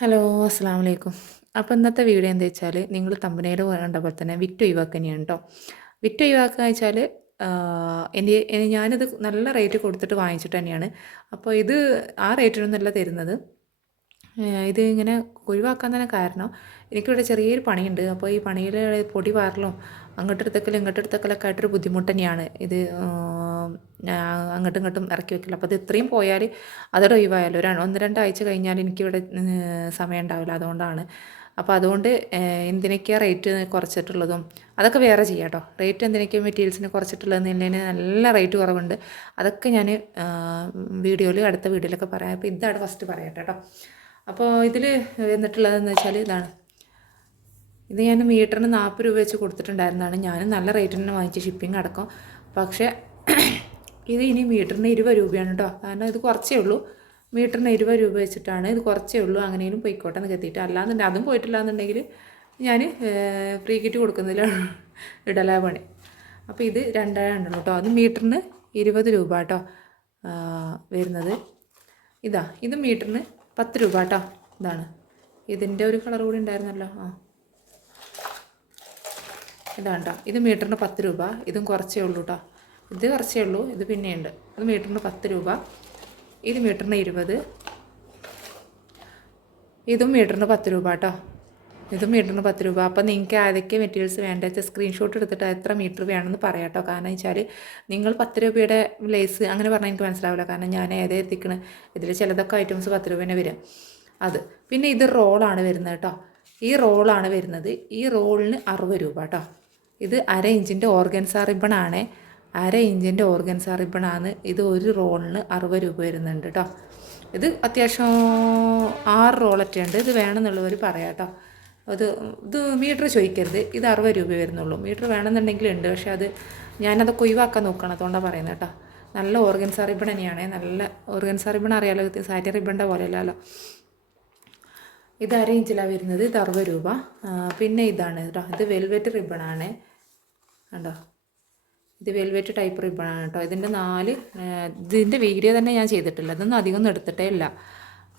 Hello അസ്സാം വലൈക്കും അപ്പോൾ ഇന്നത്തെ വീഡിയോ എന്താ വെച്ചാൽ നിങ്ങൾ തമ്പനയിൽ കണ്ടപ്പോൾ തന്നെ വിറ്റ് ഒഴിവാക്കുന്നതാണ് കേട്ടോ വിറ്റ് ഒഴിവാക്കുക വെച്ചാൽ എന്റെ ഞാനിത് നല്ല റേറ്റ് കൊടുത്തിട്ട് വാങ്ങിച്ചിട്ട് തന്നെയാണ്. അപ്പോൾ ഇത് ആ റേറ്റിനൊന്നല്ല തരുന്നത്. ഇത് ഇങ്ങനെ ഒഴിവാക്കാൻ തന്നെ കാരണം എനിക്കിവിടെ ചെറിയൊരു പണിയുണ്ട്. അപ്പോൾ ഈ പണിയിൽ പൊടി പാറലും അങ്ങോട്ടെടുത്തക്കലും ഇങ്ങോട്ടെടുത്തക്കലൊക്കെ ആയിട്ടൊരു ബുദ്ധിമുട്ട് തന്നെയാണ്. ഇത് അങ്ങോട്ടും ഇങ്ങോട്ടും ഇറക്കി വെക്കില്ല അപ്പോൾ ഇത് ഇത്രയും പോയാൽ അത് ഒഴിവായാലോ? ഒരു ഒന്ന് രണ്ടാഴ്ച കഴിഞ്ഞാൽ എനിക്കിവിടെ സമയം ഉണ്ടാവില്ല. അതുകൊണ്ടാണ്. അപ്പോൾ അതുകൊണ്ട് എന്തിനൊക്കെയാണ് റേറ്റ് കുറച്ചിട്ടുള്ളതും അതൊക്കെ വേറെ ചെയ്യാം കേട്ടോ റേറ്റ് എന്തിനൊക്കെയോ മെറ്റീരിയൽസിന് കുറച്ചിട്ടുള്ളതെന്നതിന് നല്ല റേറ്റ് കുറവുണ്ട്. അതൊക്കെ ഞാൻ വീഡിയോയിൽ അടുത്ത വീഡിയോയിലൊക്കെ പറയാം. അപ്പോൾ ഇതാണ് ഫസ്റ്റ് പറയട്ടെ കേട്ടോ അപ്പോൾ ഇതിൽ വന്നിട്ടുള്ളതെന്ന് വെച്ചാൽ ഇതാണ്. ഇത് ഞാൻ മീറ്ററിന് നാൽപ്പത് രൂപ വെച്ച് കൊടുത്തിട്ടുണ്ടായിരുന്നതാണ് ഞാൻ നല്ല റേറ്റിന് വാങ്ങിച്ച ഷിപ്പിംഗ് അടക്കം പക്ഷേ ഇത് ഇനി മീറ്ററിന് ഇരുപത് രൂപയാണ് കേട്ടോ കാരണം ഇത് കുറച്ചേ ഉള്ളൂ. മീറ്ററിന് ഇരുപത് രൂപ വെച്ചിട്ടാണ് ഇത് കുറച്ചേ ഉള്ളൂ. അങ്ങനെയും പോയിക്കോട്ടെ എന്ന് കത്തിയിട്ട് അല്ലാന്നുണ്ടെങ്കിൽ അതും പോയിട്ടില്ല എന്നുണ്ടെങ്കിൽ ഞാൻ ഫ്രീ കിറ്റ് കൊടുക്കുന്നതിലാണ് ഇടലാ പണി. അപ്പോൾ ഇത് രണ്ടാണ് കേട്ടോ അത് മീറ്ററിന് ഇരുപത് രൂപ കേട്ടോ വരുന്നത്. ഇതാ ഇത് മീറ്ററിന് പത്ത് രൂപ കേട്ടോ ഇതാണ്. ഇതിന്റെ ഒരു കളർ കൂടി ഉണ്ടായിരുന്നല്ലോ. ആ. ഇതാണ് ട്ടോ. ഇത് മീറ്ററിന് പത്ത് രൂപ. ഇതും കുറച്ചേ ഉള്ളൂ കേട്ടോ ഇത് കുറച്ചേ ഉള്ളൂ. ഇത് പിന്നെയുണ്ട്. അത് മീറ്ററിന് പത്ത് രൂപ. ഇത് മീറ്ററിന് ഇരുപത്. ഇതും മീറ്ററിന് പത്ത് രൂപ കേട്ടോ ഇതും മീറ്ററിന് പത്ത് രൂപ. അപ്പോൾ നിങ്ങൾക്ക് ഏതൊക്കെ മെറ്റീരിയൽസ് വേണ്ട വെച്ചാൽ സ്ക്രീൻഷോട്ട് എടുത്തിട്ട് എത്ര മീറ്റർ വേണമെന്ന് പറയാം കേട്ടോ കാരണം വെച്ചാൽ നിങ്ങൾ പത്ത് രൂപയുടെ ലേസ് അങ്ങനെ പറഞ്ഞാൽ എനിക്ക് മനസ്സിലാവില്ല. കാരണം ഞാൻ ഏതേ എത്തിക്കണ് ഇതിൽ ചിലതൊക്കെ ഐറ്റംസ് പത്ത് രൂപ തന്നെ വരും. അത്. പിന്നെ ഇത് റോളാണ് വരുന്നത് കേട്ടോ ഈ റോളാണ് വരുന്നത്. ഈ റോളിന് അറുപത് രൂപ കേട്ടോ ഇത് അര ഇഞ്ചിന്റെ ഓർഗൻസ റിബണാണ് അര ഇഞ്ചിന്റെ ഓർഗൻസ റിബണാണ് ഇത് ഒരു റോളിന് അറുപത് രൂപ വരുന്നുണ്ട് കേട്ടോ ഇത് അത്യാവശ്യം ആറ് റോളൊക്കെ ഉണ്ട് ഇത് വേണമെന്നുള്ളവർ പറയാം കേട്ടോ അത് ഇത് മീറ്റർ ചോദിക്കരുത്. ഇത് അറുപത് രൂപ വരുന്നുള്ളൂ. മീറ്റർ വേണമെന്നുണ്ടെങ്കിൽ ഉണ്ട്. പക്ഷേ അത് ഞാനതൊക്കെ ഒഴിവാക്കാൻ നോക്കണം. അതുകൊണ്ടാണ് പറയുന്നത് കേട്ടോ നല്ല ഓർഗൻസ റിബൺ തന്നെയാണ് നല്ല ഓർഗൻസ റിബൺ അറിയാലോ. സാരി റിബണിന്റെ പോലെയല്ലല്ലോ. ഇത് അര ഇഞ്ചിലാണ് വരുന്നത്. ഇത് അറുപത് രൂപ. പിന്നെ ഇതാണ് കേട്ടോ ഇത് വെൽവെറ്റ് റിബണാണ്. കണ്ടോ? ഇത് വെൽവെറ്റ് ടൈപ്പ് റിബണാണ് കേട്ടോ. ഇതിന്റെ നാല് ഇതിന്റെ വീഡിയോ തന്നെ ഞാൻ ചെയ്തിട്ടില്ല. ഇതൊന്നും അധികം ഒന്നും എടുത്തിട്ടേ ഇല്ല.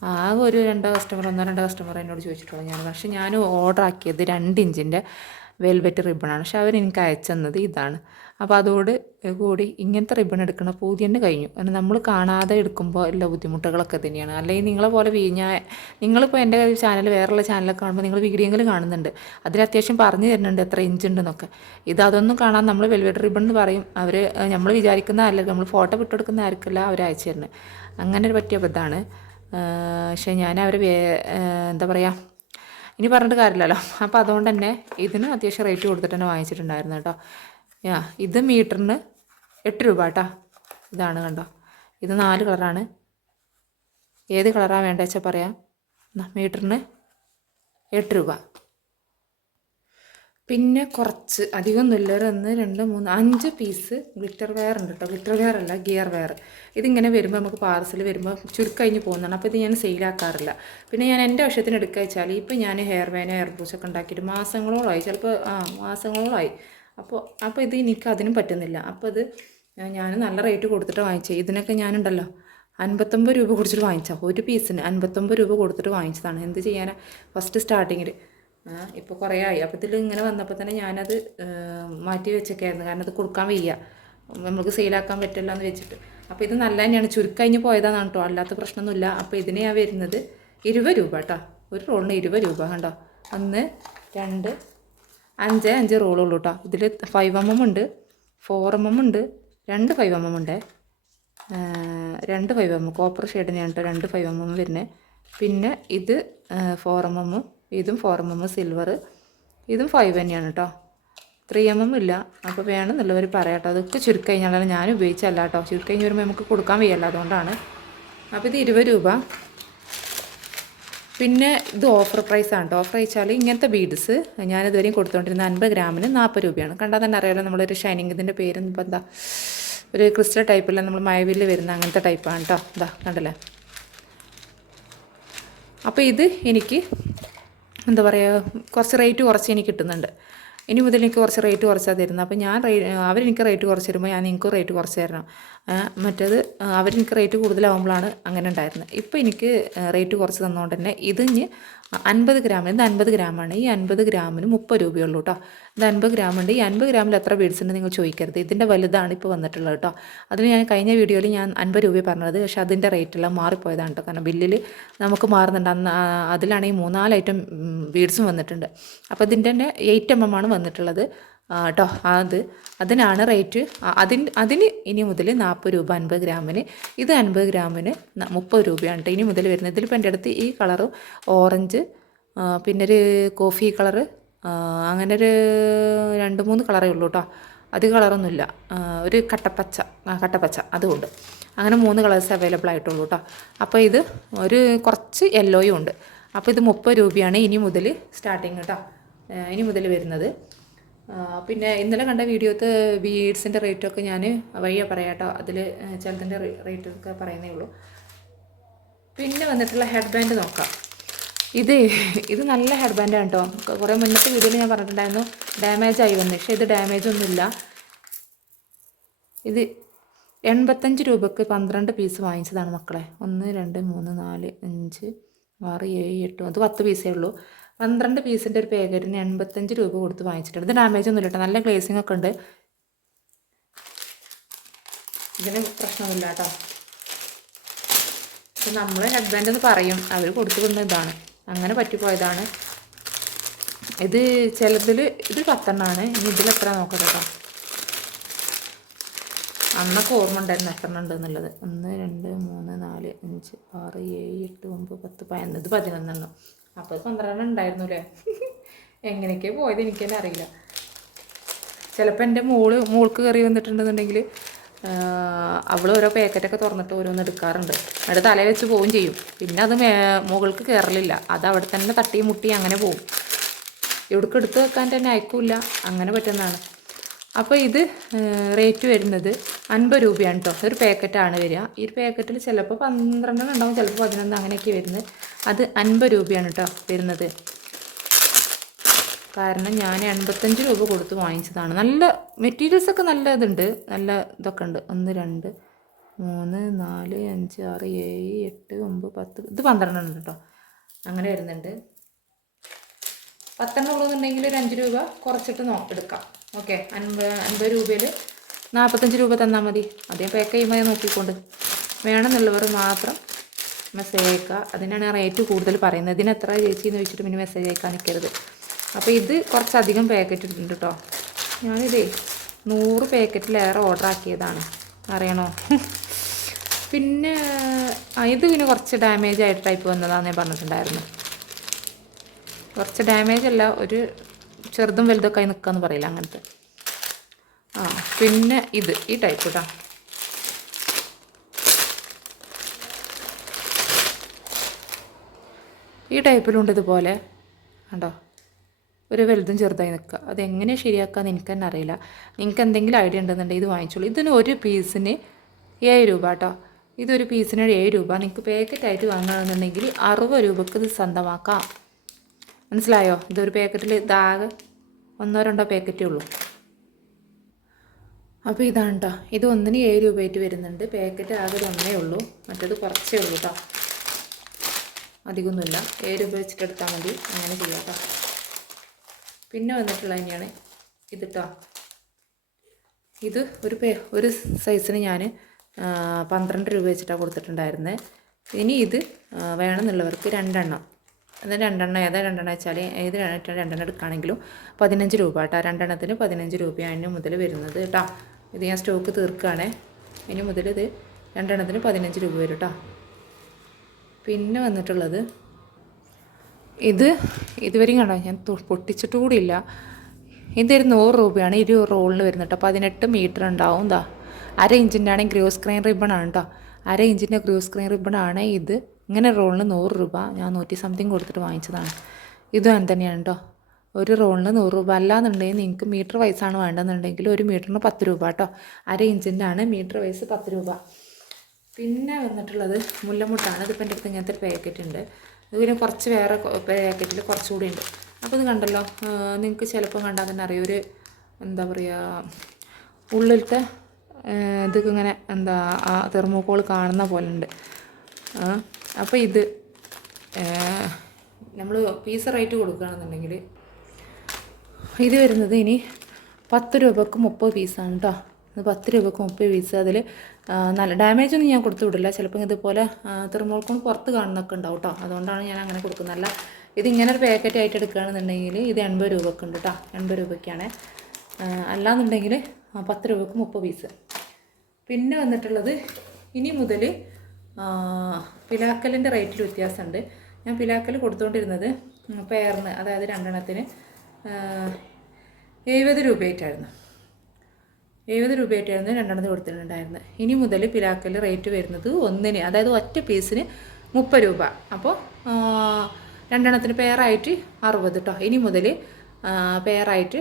ആകെ ഒരു രണ്ടോ കസ്റ്റമർ ഒന്നോ രണ്ടോ കസ്റ്റമർ എന്നോട് ചോദിച്ചിട്ടുള്ളൂ ഞാൻ. പക്ഷേ ഞാൻ ഓർഡർ ആക്കിയത് രണ്ട് ഇഞ്ചിന്റെ വെൽവെറ്റ് റിബണാണ് പക്ഷെ അവർ എനിക്ക് അയച്ചെന്നത് ഇതാണ്. അപ്പോൾ അതോട് കൂടി ഇങ്ങനത്തെ റിബൺ എടുക്കണ പൂതി തന്നെ കഴിഞ്ഞു. കാരണം നമ്മൾ കാണാതെ എടുക്കുമ്പോൾ എല്ലാ ബുദ്ധിമുട്ടുകളൊക്കെ തന്നെയാണ്. അല്ലെങ്കിൽ നിങ്ങളെ പോലെ ഞാൻ നിങ്ങളിപ്പോൾ എന്റെ ചാനൽ വേറെയുള്ള ചാനലൊക്കെ കാണുമ്പോൾ നിങ്ങൾ വീഡിയോയിൽ കാണുന്നുണ്ട്. അതിൽ അത്യാവശ്യം പറഞ്ഞു തരുന്നുണ്ട് എത്ര ഇഞ്ച് ഉണ്ടെന്നൊക്കെ. ഇത് അതൊന്നും കാണാൻ നമ്മൾ വെൽവെറ്റ് റിബൺ എന്ന് പറയും. അവർ നമ്മൾ വിചാരിക്കുന്ന അല്ല നമ്മൾ ഫോട്ടോ വിട്ടെടുക്കുന്ന ആർക്കല്ല അവർ അയച്ചു തരുന്നത്. അങ്ങനെ ഒരു പറ്റിയ ഇതാണ്. പക്ഷേ ഞാൻ അവർ എന്താ പറയുക ഇനി പറഞ്ഞിട്ട് കാര്യമില്ലല്ലോ. അപ്പോൾ അതുകൊണ്ട് തന്നെ ഇതിന് അത്യാവശ്യം റേറ്റ് കൊടുത്തിട്ട് തന്നെ വാങ്ങിച്ചിട്ടുണ്ടായിരുന്നു കേട്ടോ. യാ ഇത് മീറ്ററിന് എട്ട് രൂപ കേട്ടോ ഇതാണ് കണ്ടോ. ഇത് നാല് കളറാണ്. ഏത് കളറാണ് വേണ്ടത് വെച്ചാൽ പറയാം മീറ്ററിന് എട്ട് രൂപ. പിന്നെ കുറച്ച് അധികം ഒരു ഒന്ന് രണ്ട് മൂന്ന് അഞ്ച് പീസ് ഗ്ലിറ്റർ വെയർ ഉണ്ട് കേട്ടോ ഗ്ലിറ്റർ വെയർ അല്ല ഗിയർ വെയർ ഇതിങ്ങനെ വരുമ്പോൾ നമുക്ക് പാർസൽ വരുമ്പോൾ ചുരുക്കഴിഞ്ഞ് പോകുന്നതാണ്. അപ്പോൾ ഇത് ഞാൻ സെയിലാക്കാറില്ല പിന്നെ ഞാൻ എന്റെ ആവശ്യത്തിന് എടുക്കുക വെച്ചാൽ ഇപ്പോൾ ഞാൻ ഹെയർ വേന ഹെയർ ബ്രൂസ് ഒക്കെ ഉണ്ടാക്കിയിട്ട് മാസങ്ങളോളമായി ചിലപ്പോൾ ആ മാസങ്ങളോളമായി അപ്പോൾ അപ്പോൾ ഇത് എനിക്ക് അതിനും പറ്റുന്നില്ല. അപ്പോൾ അത് ഞാൻ നല്ല റേറ്റ് കൊടുത്തിട്ട് വാങ്ങിച്ചത് ഇതിനൊക്കെ ഞാനുണ്ടല്ലോ അൻപത്തൊമ്പത് രൂപ കൊടുത്തിട്ട് വാങ്ങിച്ചാൽ ഒരു പീസിന് അൻപത്തൊമ്പത് രൂപ കൊടുത്തിട്ട് വാങ്ങിച്ചതാണ്. എന്ത് ചെയ്യാനാ? ഫസ്റ്റ് സ്റ്റാർട്ടിങ്ങിൽ ഇപ്പോൾ കുറേ ആയി. അപ്പോൾ ഇതിൽ ഇങ്ങനെ വന്നപ്പോൾ തന്നെ ഞാനത് മാറ്റി വെച്ചൊക്കെയായിരുന്നു കാരണം അത് കൊടുക്കാൻ വയ്യ. നമുക്ക് സെയിലാക്കാൻ പറ്റില്ല എന്ന് വെച്ചിട്ട്. അപ്പോൾ ഇത് നല്ല തന്നെയാണ്. ചുരുക്കഴിഞ്ഞ് പോയതാണ് കേട്ടോ അല്ലാത്ത പ്രശ്നമൊന്നുമില്ല. അപ്പോൾ ഇതിന് ഞാൻ വരുന്നത് ഇരുപത് രൂപ കേട്ടോ ഒരു റോളിന് ഇരുപത് രൂപ കണ്ടോ? ഒന്ന് രണ്ട് അഞ്ച് അഞ്ച് റോളുള്ളൂ കേട്ടോ ഇതിൽ ഫൈവ് എം എം ഉണ്ട് ഫോർ എം എം ഉണ്ട് രണ്ട് ഫൈവ് എം എം ഉണ്ട്. രണ്ട് ഫൈവ് എം എം കോപ്പർ ഷെയ്ഡിനെയാണ് കേട്ടോ രണ്ട് ഫൈവ് എം എം വരുന്നത് പിന്നെ ഇത് ഫോർ എം എം ഇതും ഫോർ എം എം സിൽവർ ഇതും ഫൈവ് തന്നെയാണ് കേട്ടോ ത്രീ എം എം ഇല്ല. അപ്പോൾ വേണമെന്നുള്ളവർ പറയാം കേട്ടോ അതൊക്കെ കഴിഞ്ഞാലും ഞാൻ ഉപയോഗിച്ചല്ല കേട്ടോ ചുരുക്കം കഴിഞ്ഞ് വരുമ്പോൾ നമുക്ക് കൊടുക്കാൻ വയ്യല്ല അതുകൊണ്ടാണ്. അപ്പോൾ ഇത് ഇരുപത് രൂപ. പിന്നെ ഇത് ഓഫർ പ്രൈസാണ് കേട്ടോ ഓഫർ വെച്ചാൽ ഇങ്ങനത്തെ ബീഡ്സ് ഞാനിതുവരെയും കൊടുത്തുകൊണ്ടിരുന്ന അൻപത് ഗ്രാമിന് നാൽപ്പത് രൂപയാണ്. കണ്ടാൽ തന്നെ അറിയാലോ നമ്മളൊരു ഷൈനിങ് ഇതിന്റെ പേര് ഇപ്പോൾ എന്താ ഒരു ക്രിസ്റ്റൽ ടൈപ്പില്ല നമ്മൾ മഴവില്ല് വരുന്ന അങ്ങനത്തെ ടൈപ്പാണ് കേട്ടോ ഇതാ കണ്ടല്ലേ? അപ്പോൾ ഇത് എനിക്ക് എന്താ പറയുക കുറച്ച് റേറ്റ് കുറച്ച് എനിക്ക് കിട്ടുന്നുണ്ട്. ഇനി മുതൽ എനിക്ക് കുറച്ച് റേറ്റ് കുറച്ചാൽ തരുന്നത് അപ്പോൾ ഞാൻ അവരെനിക്ക് റേറ്റ് കുറച്ച് തരുമ്പോൾ ഞാൻ നിങ്ങൾക്ക് റേറ്റ് കുറച്ച് തരണം. മറ്റേത് അവരെനിക്ക് റേറ്റ് കൂടുതലാവുമ്പോഴാണ് അങ്ങനെ ഉണ്ടായിരുന്നത് ഇപ്പോൾ എനിക്ക് റേറ്റ് കുറച്ച് തന്നുകൊണ്ട് തന്നെ ഇത് ഇനി അൻപത് ഗ്രാമിന് ഇത് അൻപത് ഗ്രാമാണ്. ഈ അൻപത് ഗ്രാമിന് മുപ്പത് രൂപയുള്ളൂ കേട്ടോ ഇത് അൻപത് ഗ്രാമുണ്ട്. ഈ അൻപത് ഗ്രാമിൽ എത്ര ബീഡ്സ് ഉണ്ട് നിങ്ങൾ ചോദിക്കരുത്. ഇതിന്റെ വലുതാണ് ഇപ്പോൾ വന്നിട്ടുള്ളത് കേട്ടോ അതിന് ഞാൻ കഴിഞ്ഞ വീഡിയോയിൽ ഞാൻ അൻപത് രൂപ പറഞ്ഞത്. പക്ഷേ അതിന്റെ റേറ്റെല്ലാം മാറിപ്പോയതാണ് കേട്ടോ കാരണം ബില്ലിൽ നമുക്ക് മാറുന്നുണ്ട്. അന്ന് അതിലാണെങ്കിൽ മൂന്നാൽ ഐറ്റം ബീഡ്സും വന്നിട്ടുണ്ട്. അപ്പോൾ ഇതിന്റെ തന്നെ എയ്റ്റ് എം എം ആണ് വന്നിട്ടുള്ളത്. കേട്ടോ അത്. അതിനാണ് റേറ്റ്. അതിന് അതിന് ഇനി മുതൽ നാൽപ്പത് രൂപ അൻപത് ഗ്രാമിന്. ഇത് അൻപത് ഗ്രാമിന് മുപ്പത് രൂപയാണ് കേട്ടോ ഇനി മുതൽ വരുന്നത്. ഇതിലിപ്പോൾ എന്റെ അടുത്ത് ഈ കളറും ഓറഞ്ച് പിന്നെ ഒരു കോഫി കളറ് അങ്ങനെ ഒരു രണ്ട് മൂന്ന് കളറേ ഉള്ളൂ കേട്ടോ അധിക കളറൊന്നുമില്ല. ഒരു കട്ടപ്പച്ച കട്ടപ്പച്ച അതുകൊണ്ട് അങ്ങനെ മൂന്ന് കളേഴ്സ് അവൈലബിൾ ആയിട്ടുള്ളൂ കേട്ടോ അപ്പോൾ ഇത് ഒരു കുറച്ച് യെല്ലോയും ഉണ്ട്. അപ്പോൾ ഇത് മുപ്പത് രൂപയാണ് ഇനി മുതൽ സ്റ്റാർട്ടിങ് കേട്ടോ ഇനി മുതൽ വരുന്നത്. പിന്നെ ഇന്നലെ കണ്ട വീഡിയോത്ത് ബീഡ്സിന്റെ റേറ്റൊക്കെ ഞാൻ വഴിയെ പറയാം കേട്ടോ അതിൽ ചിലതിന്റെ റേറ്റൊക്കെ പറയുന്നേ ഉള്ളൂ. പിന്നെ വന്നിട്ടുള്ള ഹെഡ് ബാൻഡ് നോക്കാം. ഇത് ഇത് നല്ല ഹെഡ് ബാൻഡാണ് കേട്ടോ കുറേ മുന്നത്തെ വീഡിയോയിൽ ഞാൻ പറഞ്ഞിട്ടുണ്ടായിരുന്നു. ഡാമേജ് ആയി വന്നു. പക്ഷേ ഇത് ഡാമേജ് ഒന്നുമില്ല ഇത് എൺപത്തഞ്ച് രൂപക്ക് പന്ത്രണ്ട് പീസ് വാങ്ങിച്ചതാണ് മക്കളെ. ഒന്ന് രണ്ട് മൂന്ന് നാല് അഞ്ച് ആറ് ഏഴ് എട്ട് അത് പത്ത് പീസേ ഉള്ളൂ. പന്ത്രണ്ട് പീസിന്റെ ഒരു പാക്കറ്റിന് എൺപത്തഞ്ച് രൂപ കൊടുത്ത് വാങ്ങിച്ചിട്ടുണ്ട്. ഇത് ഡാമേജ് ഒന്നുമില്ല കേട്ടോ നല്ല ഗ്ലേസിംഗ് ഒക്കെ ഉണ്ട്. ഇതിന് പ്രശ്നമില്ല കേട്ടോ പക്ഷെ നമ്മൾ ഹസ്ബൻഡ് എന്ന് പറയും. അവർ കൊടുത്തു വിടുന്ന ഇതാണ്. അങ്ങനെ പറ്റിപ്പോയതാണ്. ഇത് ചിലതിൽ ഇത് പത്തെണ്ണമാണ് ഇനി ഇതിൽ എത്ര നോക്കട്ടെ കേട്ടോ അന്നൊക്കെ ഓർമ്മ ഉണ്ടായിരുന്നു എത്ര ഉണ്ട് എന്നുള്ളത്. ഒന്ന് രണ്ട് മൂന്ന് നാല് അഞ്ച് ആറ് ഏഴ് എട്ട് ഒമ്പത് പത്ത് പതിനൊന്ന്. ഇത് പതിനൊന്നെണ്ണം. അപ്പോൾ പന്ത്രണ്ടെണ്ണം ഉണ്ടായിരുന്നു അല്ലേ എങ്ങനെയൊക്കെയാണ് പോയത് എനിക്ക് തന്നെ അറിയില്ല. ചിലപ്പോൾ എന്റെ മോൾ മോൾക്ക് കയറി വന്നിട്ടുണ്ടെന്നുണ്ടെങ്കിൽ അവൾ ഓരോ പാക്കറ്റൊക്കെ തുറന്നിട്ട് ഓരോന്ന് എടുക്കാറുണ്ട്. അവിടെ തലയിൽ വെച്ച് പോവുകയും ചെയ്യും. പിന്നെ അത് മുകൾക്ക് കയറലില്ല അത് അവിടെ തന്നെ തട്ടി മുട്ടി അങ്ങനെ പോവും. എവിടേക്ക് എടുത്ത് വെക്കാൻ തന്നെ അയക്കില്ല. അങ്ങനെ പറ്റുന്നതാണ്. അപ്പോൾ ഇത് റേറ്റ് വരുന്നത് അൻപത് രൂപയാണ് കേട്ടോ ഒരു പാക്കറ്റാണ് വരിക. ഈ ഒരു പാക്കറ്റിൽ ചിലപ്പോൾ പന്ത്രണ്ടെണ്ണം ഉണ്ടാവും ചിലപ്പോൾ പതിനൊന്ന് അങ്ങനെയൊക്കെ വരുന്നത്. അത് അൻപത് രൂപയാണ് കേട്ടോ വരുന്നത്. കാരണം ഞാൻ എൺപത്തഞ്ച് രൂപ കൊടുത്ത് വാങ്ങിച്ചതാണ്. നല്ല മെറ്റീരിയൽസൊക്കെ നല്ല ഇതുണ്ട്. നല്ല ഇതൊക്കെ ഉണ്ട്. ഒന്ന് രണ്ട് മൂന്ന് നാല് അഞ്ച് ആറ് ഏഴ് എട്ട് ഒമ്പത് പത്ത് ഇത് പന്ത്രണ്ടെണ്ണം ഉണ്ട് കേട്ടോ അങ്ങനെ വരുന്നുണ്ട്. പത്തെണ്ണം ഉള്ളതെന്നുണ്ടെങ്കിൽ ഒരു അഞ്ച് രൂപ കുറച്ചിട്ട് നോ എടുക്കാം. ഓക്കെ അൻപത് അൻപത് രൂപയിൽ നാൽപ്പത്തഞ്ച് രൂപ തന്നാൽ മതി. അതേ പാക്ക് ചെയ്യുമ്പോൾ നോക്കിക്കൊണ്ട്. വേണമെന്നുള്ളവർ മാത്രം മെസ്സേജ് അയക്കുക. അതിനാണ് റേറ്റ് കൂടുതൽ പറയുന്നത്. ഇതിന് എത്ര ചേച്ചി എന്ന് വെച്ചിട്ട് പിന്നെ മെസ്സേജ് അയക്കാൻ നിൽക്കരുത് അപ്പോൾ ഇത് കുറച്ചധികം പാക്കറ്റ് ഉണ്ട് കേട്ടോ ഞാനിതേ നൂറ് പാക്കറ്റിലേറെ ഓർഡർ ആക്കിയതാണ്. അറിയണോ? പിന്നെ ഇത് പിന്നെ കുറച്ച് ഡാമേജ് ആയിട്ട് ടൈപ്പ് വന്നതാണെന്ന് ഞാൻ പറഞ്ഞിട്ടുണ്ടായിരുന്നു. കുറച്ച് ഡാമേജ് അല്ല ഒരു ചെറുതും വലുതൊക്കെ ആയി നിൽക്കാന്ന് പറയില്ല അങ്ങനത്തെ. ആ പിന്നെ ഇത് ഈ ടൈപ്പ് കേട്ടോ ഈ ടൈപ്പിലുണ്ട് ഇതുപോലെ. കണ്ടോ? ഒരു വലുതും ചെറുതായി നിൽക്കുക അതെങ്ങനെ ശരിയാക്കാമെന്ന് എനിക്ക് തന്നെ അറിയില്ല. നിങ്ങൾക്ക് എന്തെങ്കിലും ഐഡിയ ഉണ്ടെന്നുണ്ടെങ്കിൽ ഇത് വാങ്ങിച്ചോളൂ. ഇതിന് ഒരു പീസിന് ഏഴ് രൂപ കേട്ടോ ഇതൊരു പീസിന് ഏഴ് രൂപ. നിങ്ങൾക്ക് പാക്കറ്റായിട്ട് വാങ്ങണമെന്നുണ്ടെങ്കിൽ അറുപത് രൂപക്ക് ഇത് സ്വന്തമാക്കാം. മനസ്സിലായോ? ഇതൊരു പാക്കറ്റിൽ ഇതാകെ ഒന്നോ രണ്ടോ പാക്കറ്റേ ഉള്ളൂ. അപ്പോൾ ഇതാണ് കേട്ടോ ഇത് ഒന്നിന് ഏഴ് രൂപയായിട്ട് വരുന്നുണ്ട്. പാക്കറ്റ് ആകെ ഒന്നേ ഉള്ളൂ. മറ്റേത് കുറച്ചേ ഉള്ളൂ കേട്ടോ അധികമൊന്നുമില്ല. ഏഴ് രൂപ വെച്ചിട്ട് എടുത്താൽ മതി. അങ്ങനെ ചെയ്യാം കേട്ടോ പിന്നെ വന്നിട്ടുള്ള തന്നെയാണ് ഇത് കേട്ടോ ഇത് ഒരു പേ ഒരു സൈസിന് ഞാൻ പന്ത്രണ്ട് രൂപ വെച്ചിട്ടാണ് കൊടുത്തിട്ടുണ്ടായിരുന്നത് ഇനി ഇത് വേണമെന്നുള്ളവർക്ക് രണ്ടെണ്ണം. അത് രണ്ടെണ്ണം ഏതാ രണ്ടെണ്ണം വെച്ചാൽ ഏത് രണ്ടെണ്ണം എടുക്കുകയാണെങ്കിലും പതിനഞ്ച് രൂപ കേട്ടോ. രണ്ടെണ്ണത്തിന് പതിനഞ്ച് രൂപയാണ് മുതൽ വരുന്നത് കേട്ടോ. ഇത് ഞാൻ സ്റ്റോക്ക് തീർക്കുകയാണേ. ഇനി മുതൽ ഇത് രണ്ടെണ്ണത്തിന് പതിനഞ്ച് രൂപ വരും കേട്ടോ. പിന്നെ വന്നിട്ടുള്ളത് ഇത് ഇതുവരെയും കണ്ടോ? ഞാൻ പൊട്ടിച്ചിട്ട് കൂടിയില്ല ഇതൊരു നൂറ് രൂപയാണ് ഇരു റോളിന് വരുന്നത് കേട്ടോ. പതിനെട്ട് മീറ്റർ ഉണ്ടാവും എന്താ അര ഇഞ്ചിന്റെ ആണെങ്കിൽ ഗ്രോ സ്ക്രീൻ റിബൺ ആണ് കേട്ടോ. അര ഇഞ്ചിന്റെ ഗ്രോ സ്ക്രീൻ റിബൺ ആണ് ഇത്. ഇങ്ങനെ റോളിന് നൂറ് രൂപ ഞാൻ നൂറ്റി സംതിങ് കൊടുത്തിട്ട് വാങ്ങിച്ചതാണ്. ഇതും അങ്ങനെ തന്നെയാണ് കേട്ടോ ഒരു റോളിന് നൂറ് രൂപ അല്ലാന്നുണ്ടെങ്കിൽ നിങ്ങൾക്ക് മീറ്റർ വൈസാണ് വേണ്ടതെന്നുണ്ടെങ്കിൽ ഒരു മീറ്ററിന് പത്ത് രൂപ കേട്ടോ അര ഇഞ്ചിന്റെ ആണ് മീറ്റർ വൈസ് പത്ത് രൂപ. പിന്നെ വന്നിട്ടുള്ളത് മുല്ലമുട്ടാണ്. ഇതിപ്പോൾ എന്റെ അടുത്ത് ഇങ്ങനത്തെ ഒരു പാക്കറ്റ് ഉണ്ട്. ഇത് പിന്നെ കുറച്ച് വേറെ പാക്കറ്റിൽ കുറച്ചുകൂടി ഉണ്ട്. അപ്പോൾ ഇത് കണ്ടല്ലോ നിങ്ങൾക്ക് ചിലപ്പം കണ്ടാൽ തന്നെ അറിയാം. ഒരു എന്താ പറയുക ഉള്ളിലത്തെ ഇതൊക്കെ ഇങ്ങനെ എന്താ ആ തെർമോക്കോൾ കാണുന്ന പോലെ ഉണ്ട്. അപ്പോൾ ഇത് നമ്മൾ പീസ് റേറ്റ് കൊടുക്കുകയാണെന്നുണ്ടെങ്കിൽ ഇത് വരുന്നത് ഇനി പത്ത് രൂപക്ക് മുപ്പത് പീസാണ് കേട്ടോ ഇത് പത്ത് രൂപക്ക് മുപ്പത് പീസ് അതിൽ നല്ല ഡാമേജ് ഒന്നും ഞാൻ കൊടുത്തു വിടില്ല. ചിലപ്പോൾ ഇതുപോലെ തെർമോൾക്കോൺ പുറത്ത് കാണുന്നൊക്കെ ഉണ്ടാവും കേട്ടോ അതുകൊണ്ടാണ് ഞാൻ അങ്ങനെ കൊടുക്കുന്നത്. അല്ല ഇത് ഇങ്ങനെ ഒരു പാക്കറ്റ് ആയിട്ട് എടുക്കുകയാണെന്നുണ്ടെങ്കിൽ ഇത് എൺപത് രൂപക്ക് ഉണ്ട് കേട്ടോ എൺപത് രൂപയ്ക്കാണ്. അല്ലാന്നുണ്ടെങ്കിൽ പത്ത് രൂപക്ക് മുപ്പത് പീസ് പിന്നെ വന്നിട്ടുള്ളത് ഇനി മുതൽ പിലാക്കലിന്റെ റേറ്റിൽ വ്യത്യാസമുണ്ട് ഞാൻ പിലാക്കൽ കൊടുത്തുകൊണ്ടിരുന്നത് പേറിന് അതായത് രണ്ടെണ്ണത്തിന് എഴുപത് രൂപയായിട്ടായിരുന്നു. എഴുപത് രൂപയായിട്ടായിരുന്നു രണ്ടെണ്ണത്തിന് കൊടുത്തിട്ടുണ്ടായിരുന്നത്. ഇനി മുതൽ പിലാക്കൽ റേറ്റ് വരുന്നത് ഒന്നിന് അതായത് ഒറ്റ പീസിന് മുപ്പത് രൂപ. അപ്പോൾ രണ്ടെണ്ണത്തിന് പെയറായിട്ട് അറുപത് കേട്ടോ ഇനി മുതൽ പെയറായിട്ട്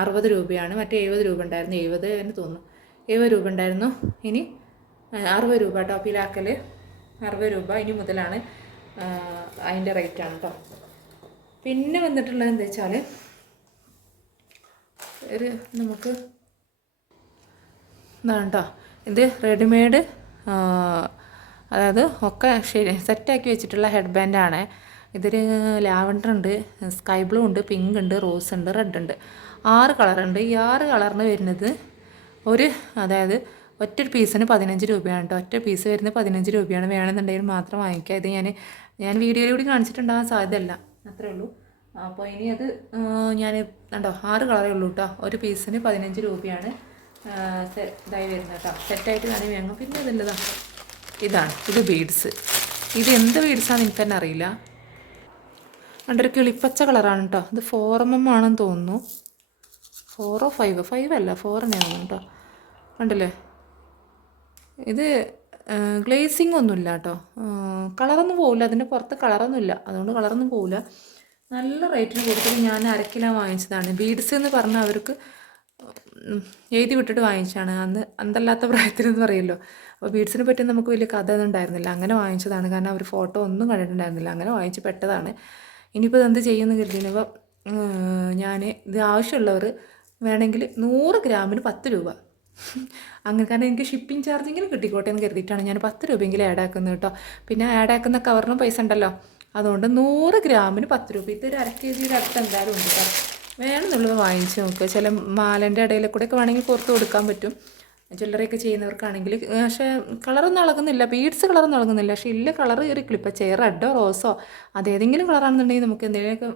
അറുപത് രൂപയാണ്. മറ്റേ എഴുപത് രൂപ ഉണ്ടായിരുന്നു. എഴുപത് എന്ന് തോന്നുന്നു. എഴുപത് രൂപ ഉണ്ടായിരുന്നു. ഇനി അറുപത് രൂപ കേട്ടോ പിലാക്കൽ അറുപത് രൂപ ഇനി മുതലാണ് അതിന്റെ ആണ് കേട്ടോ പിന്നെ വന്നിട്ടുള്ളത് എന്താ വെച്ചാൽ ഒരു നമുക്ക് ഇതാണ്ടോ ഇത് റെഡിമെയ്ഡ് അതായത് ഒക്കെ ശരി സെറ്റാക്കി വെച്ചിട്ടുള്ള ഹെഡ് ബാൻഡാണ് ഇതൊരു ലാവൻഡർ ഉണ്ട് സ്കൈ ബ്ലൂ ഉണ്ട് പിങ്ക് ഉണ്ട് റോസ് ഉണ്ട് റെഡ് ഉണ്ട്. ആറ് കളറുണ്ട് ഈ ആറ് കളറിന് വരുന്നത് ഒരു അതായത് ഒറ്റ പീസിന് പതിനഞ്ച് രൂപയാണ് കേട്ടോ ഒറ്റ പീസ് വരുന്നത് പതിനഞ്ച് രൂപയാണ്. വേണമെന്നുണ്ടെങ്കിൽ മാത്രം വാങ്ങിക്കുക. ഇത് ഞാൻ ഞാൻ വീഡിയോയിലൂടെ കാണിച്ചിട്ടുണ്ടാകാൻ സാധ്യതയല്ല. അത്രേ ഉള്ളൂ. അപ്പോൾ ഇനി അത് ഞാൻ കണ്ടോ ആറ് കളറേ ഉള്ളൂ കേട്ടോ ഒരു പീസിന് പതിനഞ്ച് രൂപയാണ് ഇതായി വരുന്നത് കേട്ടോ സെറ്റായിട്ട് ഞാൻ വാങ്ങും. പിന്നെ ഇതല്ലതാ. ഇതാണ്. ഇത് ബീഡ്സ് ഇത് എന്ത് ബീഡ്സാണെന്ന് എനിക്ക് തന്നെ അറിയില്ല. കണ്ടൊരു കിളിപ്പച്ച കളറാണ് കേട്ടോ ഇത് ഫോർ എം എം ആണെന്ന് തോന്നുന്നു. ഫോറോ ഫൈവ് ഫൈവ് അല്ല. ഫോറിനെ ആണ് കേട്ടോ കണ്ടില്ലേ? ഇത് ഗ്ലേസിംഗ് ഒന്നുമില്ല കേട്ടോ. കളറൊന്നും പോകില്ല അതിന്റെ പുറത്ത് കളറൊന്നുമില്ല. അതുകൊണ്ട് കളറൊന്നും പോകില്ല നല്ല റേറ്റിന് കൊടുത്തിട്ട് ഞാൻ അര കിലോ വാങ്ങിച്ചതാണ്. ബീഡ്സ് എന്ന് പറഞ്ഞാൽ അവർക്ക് എഴുതി വിട്ടിട്ട് വാങ്ങിച്ചാണ് അന്ന് അന്തല്ലാത്ത പ്രായത്തിലെന്ന് പറയുമല്ലോ അപ്പോൾ ബീഡ്സിനെ പറ്റി നമുക്ക് വലിയ കഥ ഒന്നും ഉണ്ടായിരുന്നില്ല. അങ്ങനെ വാങ്ങിച്ചതാണ്. കാരണം അവർ ഫോട്ടോ ഒന്നും കണ്ടിട്ടുണ്ടായിരുന്നില്ല. അങ്ങനെ വാങ്ങിച്ച് പെട്ടതാണ്. ഇനിയിപ്പോൾ ഇതെന്ത് ചെയ്യുമെന്ന് കരുതിയപ്പോൾ ഞാൻ ഇത് ആവശ്യമുള്ളവർ വേണമെങ്കിൽ നൂറ് ഗ്രാമിന് പത്ത് രൂപ അങ്ങനെ കാരണം എനിക്ക് ഷിപ്പിംഗ് ചാർജെങ്കിലും കിട്ടിക്കോട്ടെ എന്ന് കരുതിയിട്ടാണ് ഞാൻ പത്ത് രൂപയെങ്കിലും ആഡ് ആക്കുന്നത് കേട്ടോ. പിന്നെ ആഡ് ആക്കുന്ന കവറിനും പൈസ ഉണ്ടല്ലോ. അതുകൊണ്ട് നൂറ് ഗ്രാമിന് പത്ത് രൂപ. ഇതൊരു അര കെ ജിയുടെ അടുത്ത് എന്തായാലും ഉണ്ട് കേട്ടോ. വേണമെന്നുള്ളത് വാങ്ങിച്ച് നോക്കുക ചില മാലന്റെ ഇടയിൽ കൂടെ ഒക്കെ വേണമെങ്കിൽ പുറത്ത് കൊടുക്കാൻ പറ്റും. ജ്വല്ലറിയൊക്കെ ചെയ്യുന്നവർക്കാണെങ്കിൽ. പക്ഷേ കളറൊന്നും ഇളകുന്നില്ല. ബീഡ്സ് കളറൊന്നും ഇളകുന്നില്ല. പക്ഷേ ഇല്ല കളർ കയറിക്കില്ല ഇപ്പോൾ ചെയർ റെഡോ റോസോ അതേതെങ്കിലും കളറാണെന്നുണ്ടെങ്കിൽ നമുക്ക് എന്തെങ്കിലുമൊക്കെ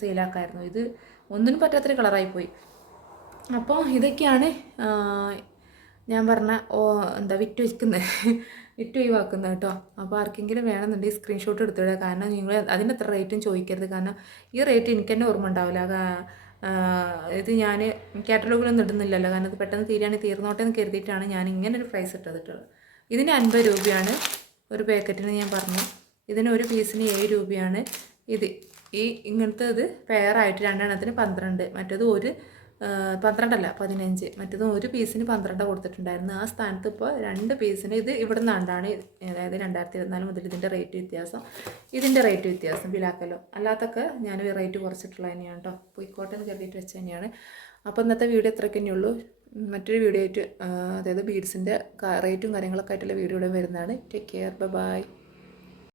സെയിലാക്കായിരുന്നു ഇത് ഒന്നിനും പറ്റാത്തൊരു കളറായിപ്പോയി അപ്പോൾ ഇതൊക്കെയാണ് ഞാൻ പറഞ്ഞ ഓ എന്താ വിറ്റ് വയ്ക്കുന്നത് വിറ്റ് ഒഴിവാക്കുന്നത് കേട്ടോ. അപ്പോൾ ആർക്കെങ്കിലും വേണമെന്നുണ്ടെങ്കിൽ സ്ക്രീൻഷോട്ട് എടുത്തിടുക. കാരണം നിങ്ങൾ അതിന്റെ അത്ര റേറ്റും ചോദിക്കരുത്. കാരണം ഈ റേറ്റ് എനിക്ക് തന്നെ ഓർമ്മ ഉണ്ടാവില്ല. ഇത് ഞാൻ കാറ്റലോഗിലൊന്നും ഇടുന്നില്ലല്ലോ. കാരണം ഇത് പെട്ടെന്ന് തീരുകയാണെങ്കിൽ തീർന്നോട്ടെ എന്ന് കരുതിയിട്ടാണ് ഞാൻ ഇങ്ങനെ ഒരു പ്രൈസ് ഇട്ടതിട്ടുള്ളത്. ഇതിന് അൻപത് രൂപയാണ് ഒരു പാക്കറ്റിന് ഞാൻ പറഞ്ഞു. ഇതിന് ഒരു പീസിന് ഏഴ് രൂപയാണ്. ഇത് ഈ ഇങ്ങനത്തെ ഇത് പെയറായിട്ട് രണ്ടെണ്ണത്തിന് പന്ത്രണ്ട്. മറ്റേത് ഒരു പന്ത്രണ്ടല്ല പതിനഞ്ച്. മറ്റേത് ഒരു പീസിന് പന്ത്രണ്ട് കൊടുത്തിട്ടുണ്ടായിരുന്നു. ആ സ്ഥാനത്ത് ഇപ്പോൾ രണ്ട് പീസിന് ഇത് ഇവിടെ നിന്നാണ്ടാണ് അതായത് രണ്ടായിരത്തി ഇരുപത്തിനാല് മുതൽ ഇതിന്റെ റേറ്റ് വ്യത്യാസം. ഇതിന്റെ റേറ്റ് വ്യത്യാസം ബിലാക്കലോ അല്ലാത്തൊക്കെ ഞാൻ റേറ്റ് കുറച്ചിട്ടുള്ള തന്നെയാണ് കേട്ടോ പോയിക്കോട്ടെ എന്ന് കരുതിയിട്ട് വെച്ച് തന്നെയാണ്. അപ്പോൾ ഇന്നത്തെ വീഡിയോ ഇത്രയ്ക്ക് തന്നെയുള്ളൂ മറ്റൊരു വീഡിയോ ആയിട്ട് അതായത് ബീഡ്സിന്റെ റേറ്റും കാര്യങ്ങളൊക്കെ ആയിട്ടുള്ള വീഡിയോ ഇവിടെ വരുന്നതാണ്. Take care bye